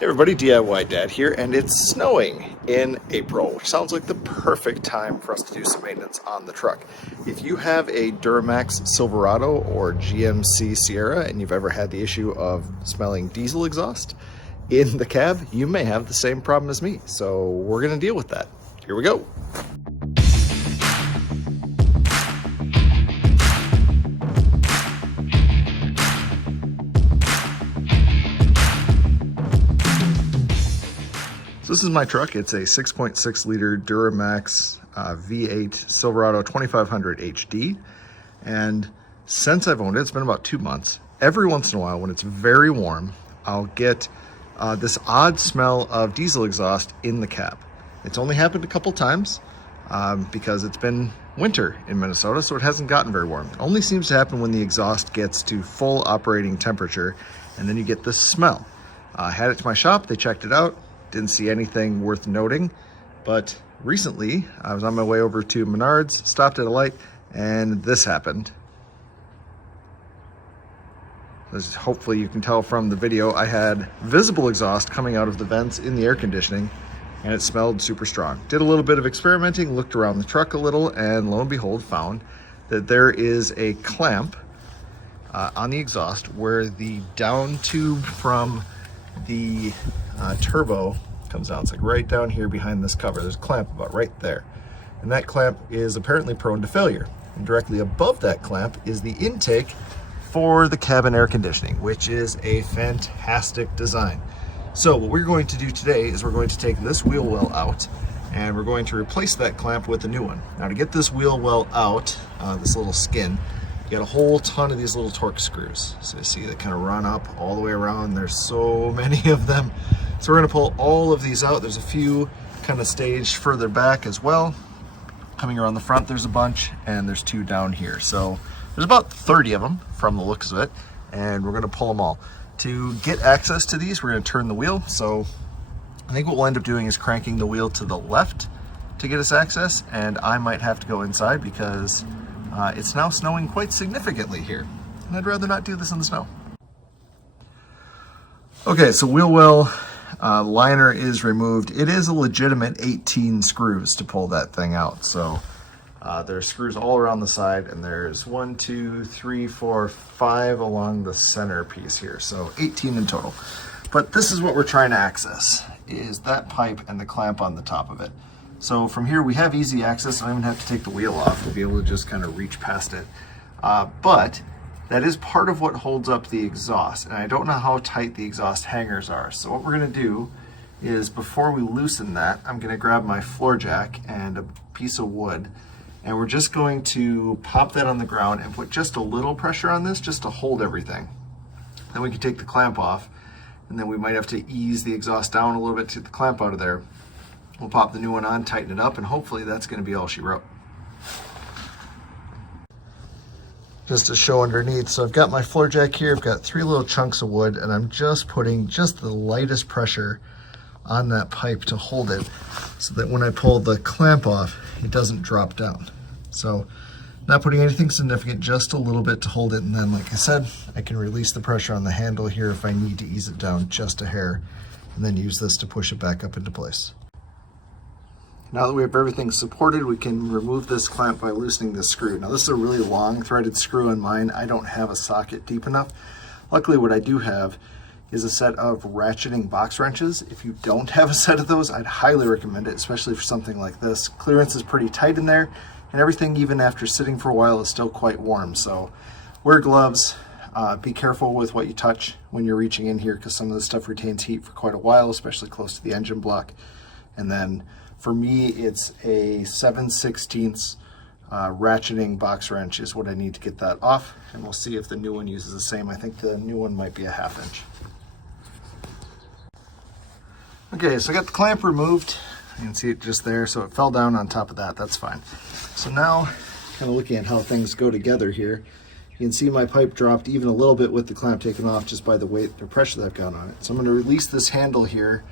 Hey everybody, DIY Dad here, and it's snowing in April, which sounds like the perfect time for us to do some maintenance on the truck. If you have a Duramax Silverado or GMC Sierra and you've ever had the issue of smelling diesel exhaust in the cab, you may have the same problem as me. So we're going to deal with that. Here we go. So this is my truck. It's a 6.6 liter Duramax V8 Silverado 2500 HD. And since I've owned it, it's been about 2 months. Every once in a while, when it's very warm, I'll get this odd smell of diesel exhaust in the cab. It's only happened a couple times because it's been winter in Minnesota, so it hasn't gotten very warm. It only seems to happen when the exhaust gets to full operating temperature, and then you get this smell. I had it to my shop, they checked it out. Didn't see anything worth noting, but recently I was on my way over to Menards, stopped at a light, and this happened. Hopefully you can tell from the video, I had visible exhaust coming out of the vents in the air conditioning, and it smelled super strong. Did a little bit of experimenting, looked around the truck a little, and lo and behold found that there is a clamp on the exhaust where the down tube from the turbo comes down. It's like right down here behind this cover. There's a clamp about right there. And that clamp is apparently prone to failure. And directly above that clamp is the intake for the cabin air conditioning, which is a fantastic design. So what we're going to do today is we're going to take this wheel well out and we're going to replace that clamp with a new one. Now to get this wheel well out, this little skin, you got a whole ton of these little torque screws. So you see they kind of run up all the way around. There's so many of them. So we're gonna pull all of these out. There's a few kind of staged further back as well. Coming around the front, there's a bunch, and there's 2 down here. So there's about 30 of them from the looks of it, and we're gonna pull them all. To get access to these, we're gonna turn the wheel. So I think what we'll end up doing is cranking the wheel to the left to get us access, and I might have to go inside because it's now snowing quite significantly here, and I'd rather not do this in the snow. Okay, so wheel well liner is removed. It is a legitimate 18 screws to pull that thing out. So there's screws all around the side, and there's 1, 2, 3, 4, 5 along the center piece here. So 18 in total. But this is what we're trying to access, is that pipe and the clamp on the top of it. So from here we have easy access. I don't even have to take the wheel off. We'll be able to just kind of reach past it. But that is part of what holds up the exhaust. And I don't know how tight the exhaust hangers are. So what we're gonna do is, before we loosen that, I'm gonna grab my floor jack and a piece of wood, and we're just going to pop that on the ground and put just a little pressure on this just to hold everything. Then we can take the clamp off, and then we might have to ease the exhaust down a little bit to get the clamp out of there. We'll pop the new one on, tighten it up, and hopefully that's going to be all she wrote. Just to show underneath, so I've got my floor jack here, I've got 3 little chunks of wood, and I'm just putting just the lightest pressure on that pipe to hold it so that when I pull the clamp off, it doesn't drop down. So not putting anything significant, just a little bit to hold it, and then like I said, I can release the pressure on the handle here if I need to ease it down just a hair, and then use this to push it back up into place. Now that we have everything supported, we can remove this clamp by loosening this screw. Now this is a really long threaded screw on mine. I don't have a socket deep enough. Luckily what I do have is a set of ratcheting box wrenches. If you don't have a set of those, I'd highly recommend it, especially for something like this. Clearance is pretty tight in there, and everything, even after sitting for a while, is still quite warm. So wear gloves, be careful with what you touch when you're reaching in here, because some of this stuff retains heat for quite a while, especially close to the engine block. And then for me, it's a 7/16 ratcheting box wrench is what I need to get that off, and we'll see if the new one uses the same. I think the new one might be a 1/2 inch. Okay, so I got the clamp removed. You can see it just there, so it fell down on top of that. That's fine. So now, kind of looking at how things go together here, you can see my pipe dropped even a little bit with the clamp taken off just by the weight or pressure that I've got on it. So I'm going to release this handle here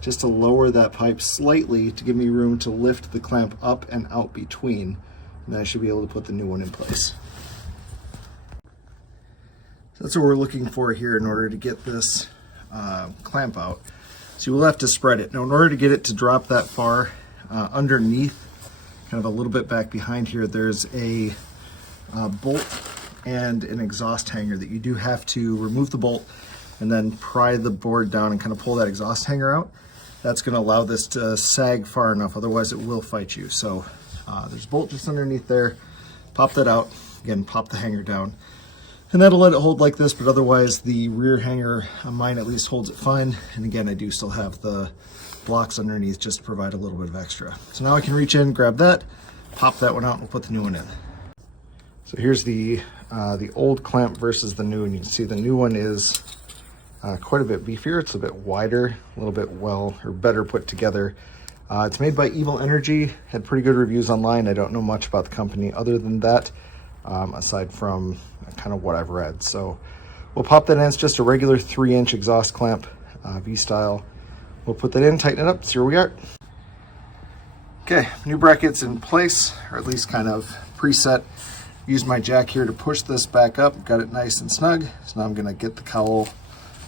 just to lower that pipe slightly to give me room to lift the clamp up and out between, and then I should be able to put the new one in place. So that's what we're looking for here in order to get this clamp out. So you will have to spread it. Now in order to get it to drop that far underneath, kind of a little bit back behind here, there's a bolt and an exhaust hanger that you do have to remove the bolt and then pry the board down and kind of pull that exhaust hanger out. That's going to allow this to sag far enough, otherwise it will fight you. So there's a bolt just underneath there. Pop that out. Again, pop the hanger down. And that'll let it hold like this, but otherwise the rear hanger on mine at least holds it fine. And again, I do still have the blocks underneath just to provide a little bit of extra. So now I can reach in, grab that, pop that one out, and we'll put the new one in. So here's the old clamp versus the new, and you can see the new one is quite a bit beefier. It's a bit wider, a little bit better put together. It's made by Evil Energy, had pretty good reviews online. I don't know much about the company other than that, aside from kind of what I've read. So we'll pop that in. It's just a regular 3-inch exhaust clamp, V-style. We'll put that in, tighten it up, see where we are. Okay, new bracket's in place, or at least kind of preset. Used my jack here to push this back up, got it nice and snug. So now I'm gonna get the cowl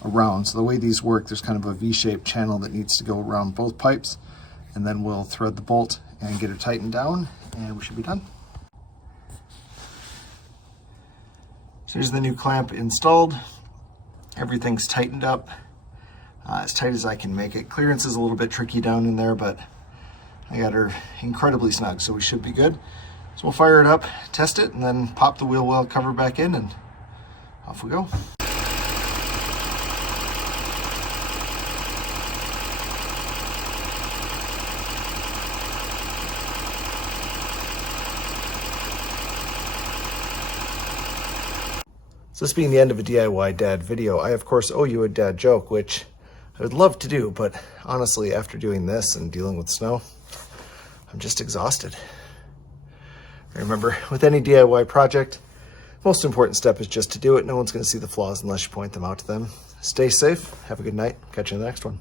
around. So the way these work, there's kind of a V-shaped channel that needs to go around both pipes, and then we'll thread the bolt and get it tightened down, and we should be done. So here's the new clamp installed. Everything's tightened up as tight as I can make it. Clearance is a little bit tricky down in there, but I got her incredibly snug, so we should be good. So we'll fire it up, test it, and then pop the wheel well cover back in, and off we go. So this being the end of a DIY dad video, I of course owe you a dad joke, which I would love to do, but honestly, after doing this and dealing with snow, I'm just exhausted. Remember, with any DIY project, most important step is just to do it. No one's going to see the flaws unless you point them out to them. Stay safe, have a good night, catch you in the next one.